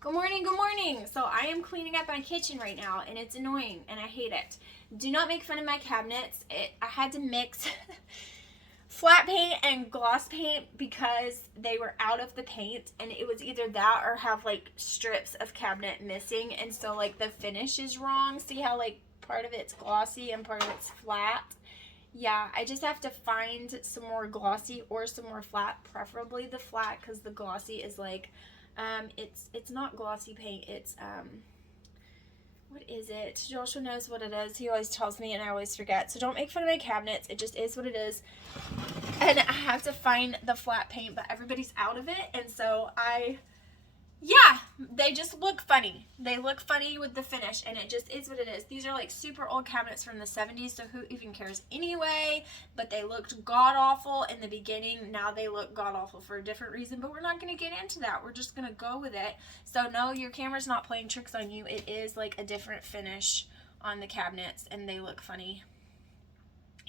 Good morning, good morning. So I am cleaning up my kitchen right now and it's annoying and I hate it. Do not make fun of my cabinets. I had to mix flat paint and gloss paint because they were out of the paint, and it was either that or have like strips of cabinet missing, and so like the finish is wrong. See how like part of it's glossy and part of it's flat? Yeah, I just have to find some more glossy or some more flat, preferably the flat, because the glossy is like it's not glossy paint, it's what is it? Joshua knows what it is. He always tells me and I always forget. So don't make fun of my cabinets. It just is what it is. And I have to find the flat paint, but everybody's out of it. And so yeah, they just look funny. They look funny with the finish, and it just is what it is. These are like super old cabinets from the 70s, so who even cares anyway? But they looked god-awful in the beginning. Now they look god-awful for a different reason, but we're not going to get into that. We're just going to go with it. So no, your camera's not playing tricks on you. It is like a different finish on the cabinets, and they look funny.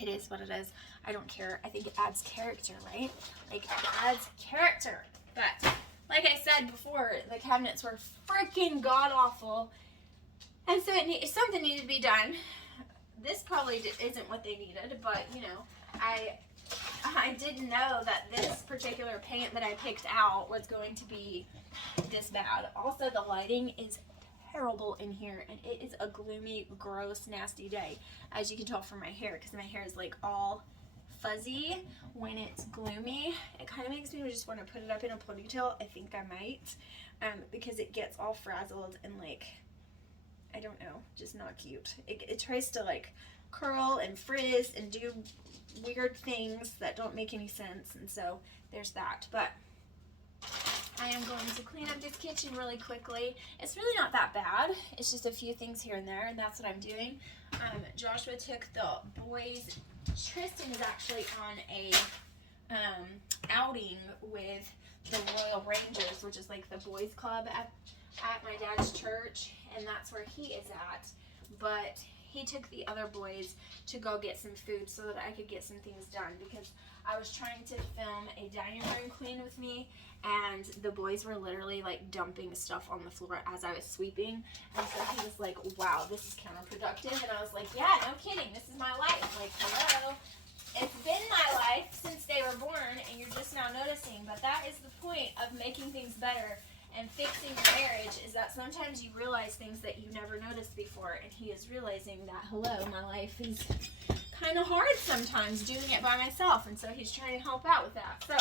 It is what it is. I don't care. I think it adds character, right? Like, it adds character. But like I said before, the cabinets were freaking god-awful, and so something needed to be done. This probably isn't what they needed, but, you know, I didn't know that this particular paint that I picked out was going to be this bad. Also, the lighting is terrible in here, and it is a gloomy, gross, nasty day, as you can tell from my hair, because my hair is, like, all fuzzy when it's gloomy. It kind of makes me just want to put it up in a ponytail. I think I might, because it gets all frazzled and like, I don't know, just not cute. It tries to like curl and frizz and do weird things that don't make any sense, and so there's that. But I am going to clean up this kitchen really quickly. It's really not that bad. It's just a few things here and there, and that's what I'm doing. Joshua took the boys. Tristan is actually on a outing with the Royal Rangers, which is like the boys club at my dad's church, and that's where he is at. But he took the other boys to go get some food so that I could get some things done, because I was trying to film a dining room clean with me, and the boys were literally like dumping stuff on the floor as I was sweeping, and so he was like, wow, this is counterproductive, and I was like, yeah, no kidding, this is my life. Like, hello, it's been my life since they were born, and you're just now noticing. But that is the point of making things better and fixing your marriage, is that sometimes you realize things that you never noticed before, and he is realizing that, hello, my life is kind of hard sometimes doing it by myself, and so he's trying to help out with that. So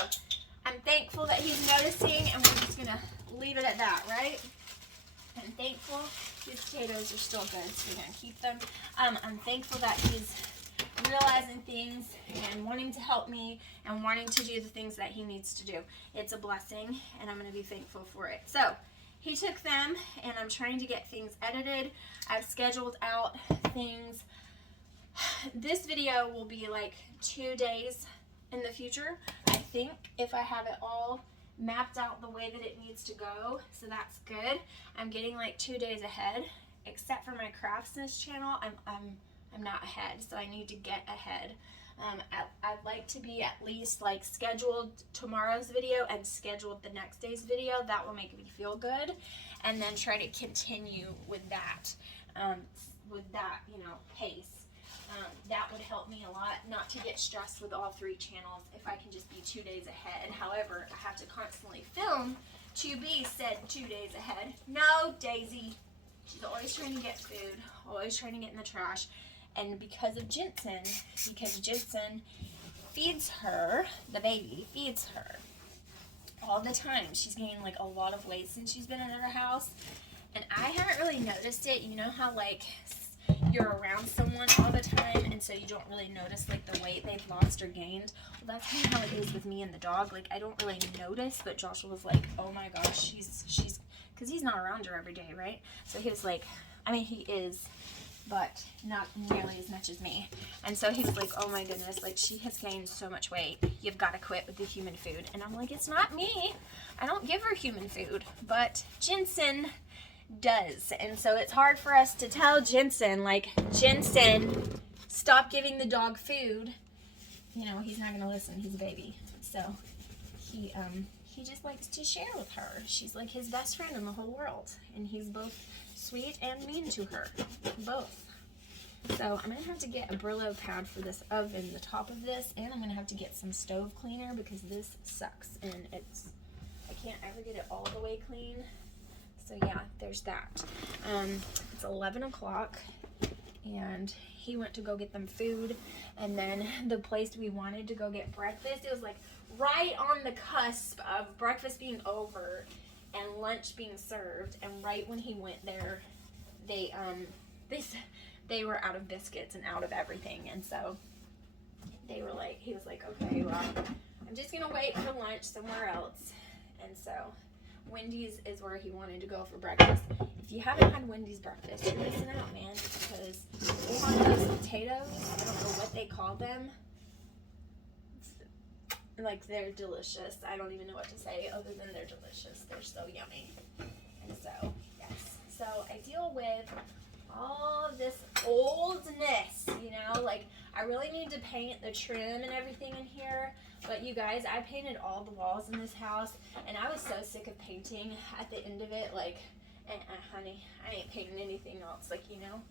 I'm thankful that he's noticing, and we're just going to leave it at that, right? I'm thankful these potatoes are still good, so we're going to keep them. I'm thankful that he's realizing things and wanting to help me and wanting to do the things that he needs to do. It's a blessing, and I'm going to be thankful for it. So he took them, and I'm trying to get things edited. I've scheduled out things. This video will be like 2 days in the future, I think, if I have it all mapped out the way that it needs to go. So that's good. I'm getting like 2 days ahead, except for my Craftsness channel. I'm not ahead, so I need to get ahead. I'd like to be at least like scheduled tomorrow's video and scheduled the next day's video. That will make me feel good, and then try to continue with that, you know, pace. That would help me a lot, not to get stressed with all 3 channels if I can just be 2 days ahead. However, I have to constantly film to be said 2 days ahead. No, Daisy. She's always trying to get food, always trying to get in the trash. And because Jensen feeds her, the baby feeds her all the time. She's gained like a lot of weight since she's been in our house, and I haven't really noticed it. You know how like you're around someone all the time, and so you don't really notice like the weight they've lost or gained? Well, that's kind of how it is with me and the dog. Like, I don't really notice, but Joshua was like, oh my gosh, she's because he's not around her every day, right? So he was like, I mean, he is, but not nearly as much as me. And so he's like, oh my goodness, like, she has gained so much weight. You've got to quit with the human food. And I'm like, it's not me. I don't give her human food, but Jensen does. And so it's hard for us to tell Jensen, like, Jensen, stop giving the dog food. You know, he's not going to listen. He's a baby. So he he just likes to share with her. She's like his best friend in the whole world, and he's both sweet and mean to her, both. So I'm gonna have to get a Brillo pad for this oven, the top of this, and I'm gonna have to get some stove cleaner because this sucks, and I can't ever get it all the way clean. So yeah, there's that. It's 11 o'clock, and he went to go get them food, and then the place we wanted to go get breakfast, it was like right on the cusp of breakfast being over and lunch being served, and right when he went there, they were out of biscuits and out of everything, and so he was like, okay, well, I'm just gonna wait for lunch somewhere else. And so Wendy's is where he wanted to go for breakfast. If you haven't had Wendy's breakfast, you're missing out, man, because they have those potatoes. I don't know what they call them. Like, they're delicious. I don't even know what to say other than they're delicious. They're so yummy. And so, yes. So I deal with all this oldness, you know, like I really need to paint the trim and everything in here. But you guys, I painted all the walls in this house, and I was so sick of painting at the end of it, like, honey, I ain't painting anything else, like, you know.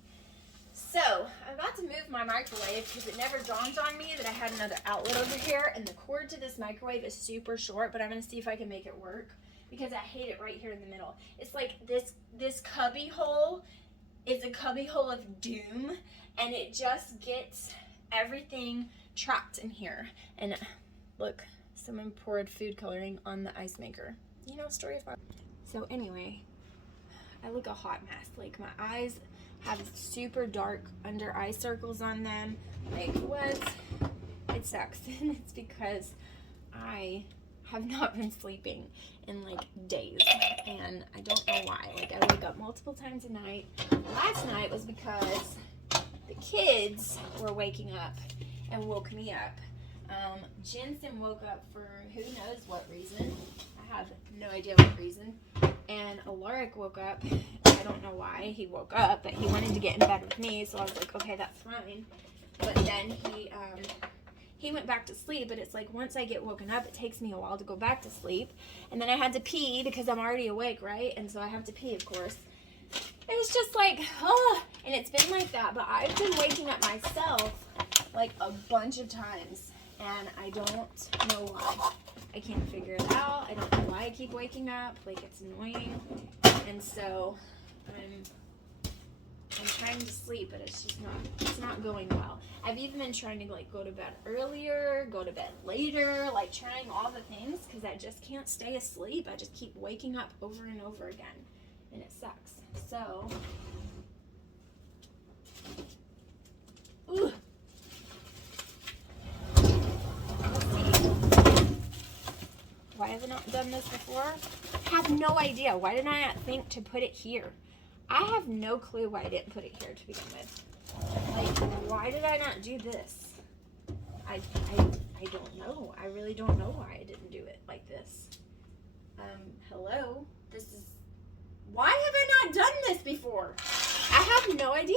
So I'm about to move my microwave because it never dawned on me that I had another outlet over here, and the cord to this microwave is super short, but I'm gonna see if I can make it work because I hate it right here in the middle. It's like this cubby hole is a cubby hole of doom, and it just gets everything trapped in here. And look, someone poured food coloring on the ice maker. You know, story of my... So anyway, I look a hot mess. Like, my eyes have super dark under eye circles on them. Like, what? It sucks. And it's because I have not been sleeping in like days, and I don't know why. Like, I wake up multiple times a night. Last night was because the kids were waking up and woke me up. Jensen woke up for who knows what reason. I have no idea what reason. And Alaric woke up. I don't know why he woke up, but he wanted to get in bed with me, so I was like, okay, that's fine. But then he went back to sleep, but it's like once I get woken up, it takes me a while to go back to sleep. And then I had to pee because I'm already awake, right? And so I have to pee, of course. It was just like, oh, and it's been like that, but I've been waking up myself like a bunch of times, and I don't know why. I can't figure it out. I don't know why I keep waking up. Like, it's annoying. And so I'm trying to sleep, but it's not going well. I've even been trying to like go to bed earlier, go to bed later, like trying all the things because I just can't stay asleep. I just keep waking up over and over again, and it sucks. So, ooh. Let's see. Why have I not done this before? I have no idea. Why did I not think to put it here? I have no clue why I didn't put it here to begin with. Like, why did I not do this? I don't know. I really don't know why I didn't do it like this. Hello? Why have I not done this before? I have no idea.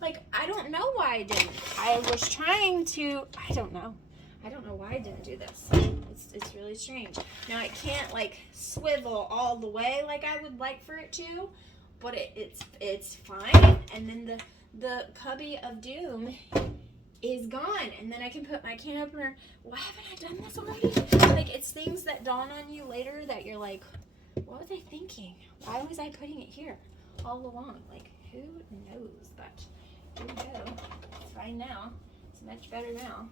Like, I don't know why I didn't. I was trying to, I don't know. I don't know why I didn't do this. It's really strange. Now, it can't, like, swivel all the way like I would like for it to, but it's fine. And then the cubby of doom is gone, and then I can put my can opener. Why haven't I done this already? Like, it's things that dawn on you later that you're like, what was I thinking? Why was I putting it here all along? Like, who knows? But here we go. It's fine now. It's much better now.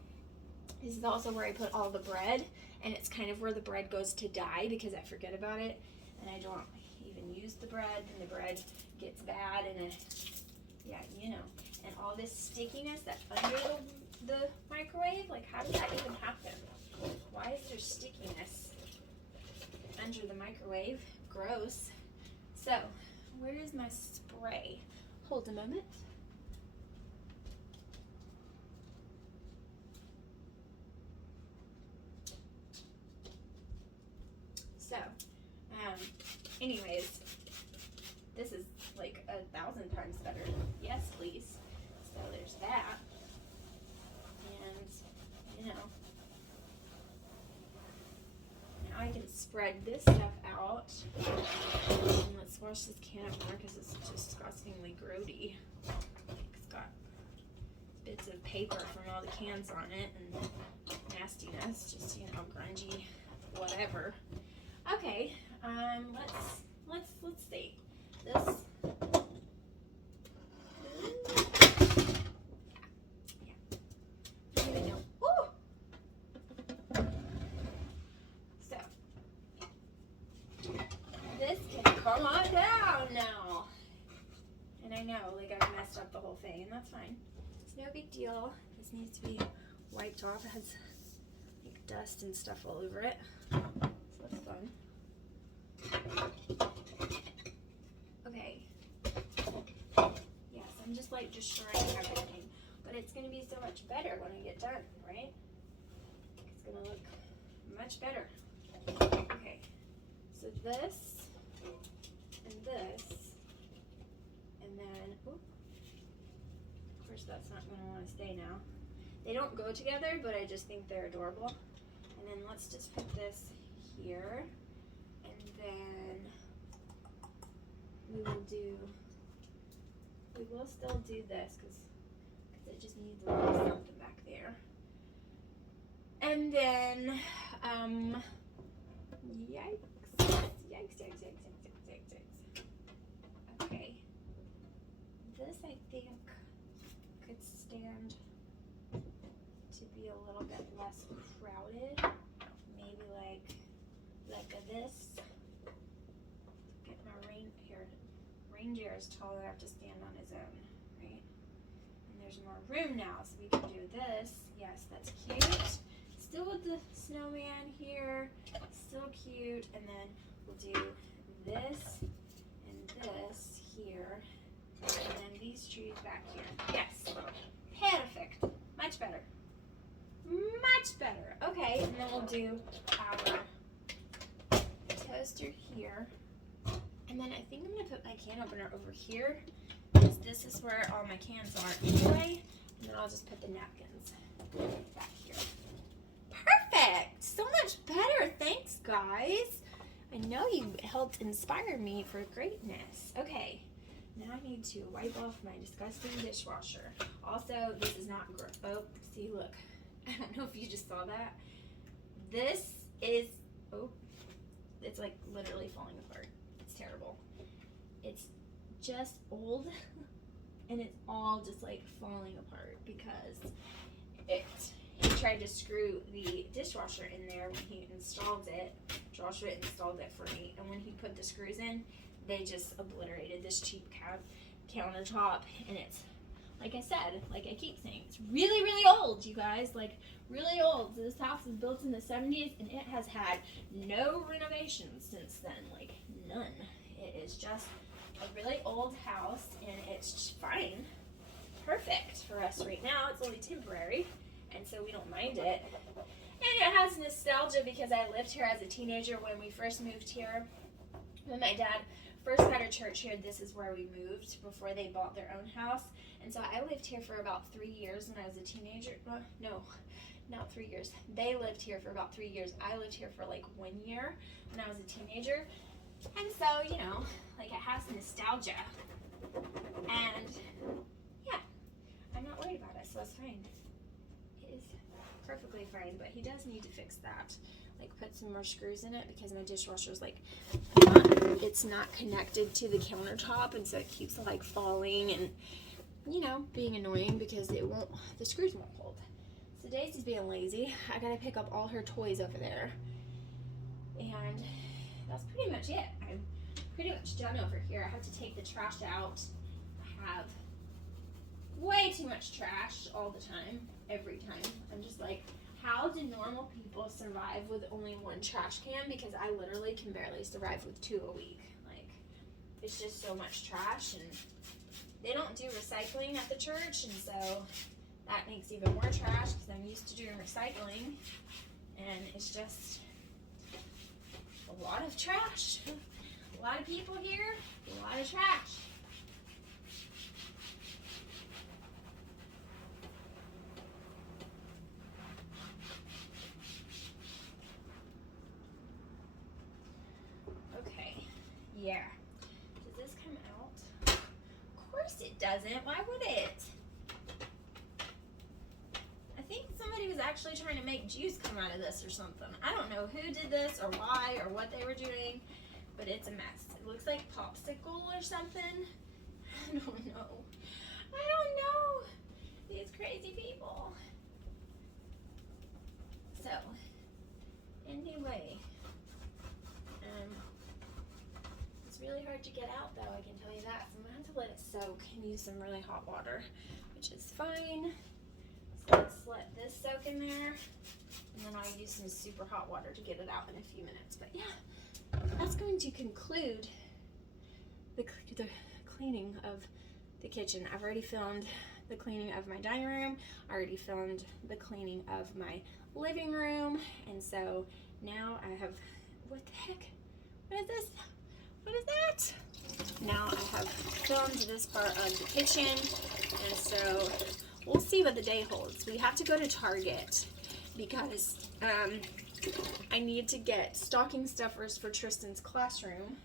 This is also where I put all the bread, and it's kind of where the bread goes to die because I forget about it, and I don't even use the bread, and the bread gets bad, and yeah, you know. And all this stickiness that's under the microwave, like, how does that even happen? Why is there stickiness under the microwave? Gross. So, where is my spray? Hold a moment. So, anyways, this is like 1,000 times better. Yes, please. So there's that. And, you know, now I spread this stuff out. And let's wash this can up more because it's disgustingly grody. It's got bits of paper from all the cans on it and nastiness, just, you know, grungy, whatever. Okay, let's see. This. Come on down now. And I know, like, I've messed up the whole thing, and that's fine. It's no big deal. This needs to be wiped off. It has, like, dust and stuff all over it. So that's fun. Okay. Yes, I'm just, like, destroying everything. But it's going to be so much better when I get done, right? It's going to look much better. Okay. So this. This, and then, of course that's not going to want to stay now. They don't go together, but I just think they're adorable. And then let's just put this here, and then we will still do this because it just needs a little something back there. And then, yikes. Okay, this I think could stand to be a little bit less crowded. Maybe like this. Get my reindeer is tall enough to stand on his own, right? And there's more room now, so we can do this. Yes, that's cute. Still with the snowman here, still cute. And then we'll do this and this here, and then these trees back here. Yes, perfect. Much better. Much better. Okay, and then we'll do our toaster here, and then I think I'm gonna put my can opener over here because this is where all my cans are anyway, and then I'll just put the napkins back here. Perfect. So much better. Thanks, guys. I know you helped inspire me for greatness. Okay, now I need to wipe off my disgusting dishwasher. Also, this is not gross. Oh, see, look. I don't know if you just saw that. This is, it's like literally falling apart. It's terrible. It's just old, and it's all just like falling apart because he tried to screw the dishwasher in there when he installed it. Joshua installed it for me, and when he put the screws in, they just obliterated this cheap countertop, and it's, like I said, like I keep saying, it's really, really old, you guys, like really old. This house was built in the 70s, and it has had no renovations since then, like none. It is just a really old house, and it's fine, perfect for us right now. It's only temporary, and so we don't mind it. And it has nostalgia because I lived here as a teenager when we first moved here. When my dad first got a church here, this is where we moved before they bought their own house. And so I lived here for about 3 years when I was a teenager. Well, no, not 3 years. They lived here for about 3 years. I lived here for like 1 year when I was a teenager. And so, you know, like it has nostalgia. And yeah, I'm not worried about it, so it's fine. It is perfectly fine, but he does need to fix that. Like put some more screws in it because my dishwasher is like it's not connected to the countertop, and so it keeps like falling and, you know, being annoying because the screws won't hold. So Daisy's being lazy. I gotta pick up all her toys over there, and that's pretty much it. I'm pretty much done over here. I have to take the trash out. I have way too much trash all the time, every time. I'm just like, how do normal people survive with only one trash can? Because I literally can barely survive with 2 a week. Like, it's just so much trash, and they don't do recycling at the church, and so that makes even more trash because I'm used to doing recycling, and it's just a lot of trash. A lot of people here, a lot of trash. this come out? Of course it doesn't. Why would it? I think somebody was actually trying to make juice come out of this or something. I don't know who did this or why or what they were doing, but it's a mess. It looks like popsicle or something. I don't know. I don't know. These crazy people. So, anyway, it's really hard to get out though, I can tell you that. So I'm gonna have to let it soak and use some really hot water, which is fine. So let's let this soak in there, and then I'll use some super hot water to get it out in a few minutes. But yeah, that's going to conclude the cleaning of the kitchen. I've already filmed the cleaning of my dining room. I already filmed the cleaning of my living room, and so now I have, what the heck? What is this? What is that? Now I have filmed this part of the kitchen, and so we'll see what the day holds. We have to go to Target because I need to get stocking stuffers for Tristan's classroom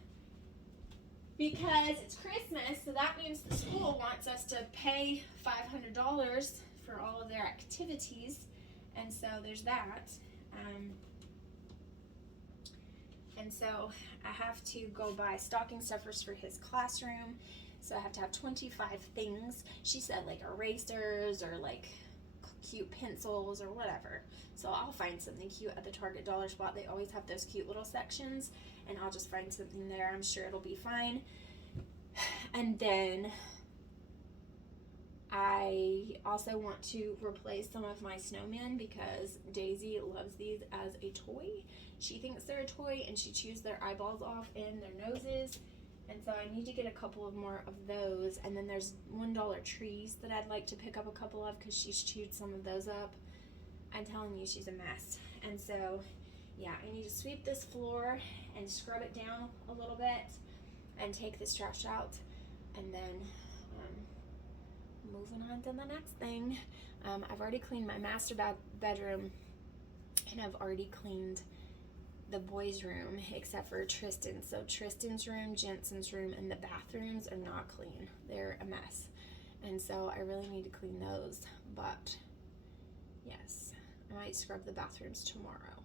because it's Christmas, so that means the school wants us to pay $500 for all of their activities, and so there's that. And so I have to go buy stocking stuffers for his classroom. So I have to have 25 things. She said like erasers or like cute pencils or whatever. So I'll find something cute at the Target dollar spot. They always have those cute little sections, and I'll just find something there. I'm sure it'll be fine. And then I also want to replace some of my snowmen because Daisy loves these as a toy. She thinks they're a toy, and she chews their eyeballs off and their noses. And so I need to get a couple of more of those. And then there's $1 trees that I'd like to pick up a couple of because she's chewed some of those up. I'm telling you, she's a mess. And so, yeah, I need to sweep this floor and scrub it down a little bit and take this trash out. And then moving on to the next thing. I've already cleaned my master bedroom, and I've already cleaned the boys' room except for Tristan's. So Tristan's room, Jensen's room, and the bathrooms are not clean. They're a mess. And so I really need to clean those. But yes, I might scrub the bathrooms tomorrow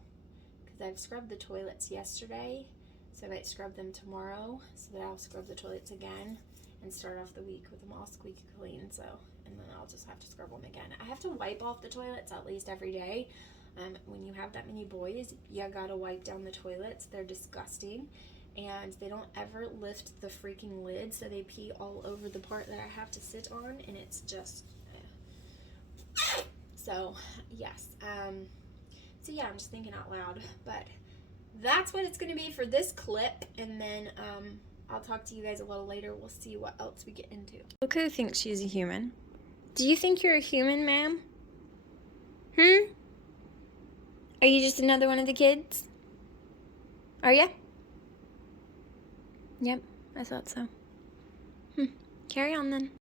because I've scrubbed the toilets yesterday. So I might scrub them tomorrow so that I'll scrub the toilets again and start off the week with them all squeaky clean. So, and then I'll just have to scrub them again. I have to wipe off the toilets at least every day. When you have that many boys, you gotta wipe down the toilets. They're disgusting, and they don't ever lift the freaking lid, so they pee all over the part that I have to sit on, and it's just so yes. So yeah, I'm just thinking out loud, but that's what it's gonna be for this clip, and then I'll talk to you guys a little later. We'll see what else we get into. Look who thinks she's a human. Do you think you're a human, ma'am? Are you just another one of the kids? Are ya? Yep, I thought so. Carry on then.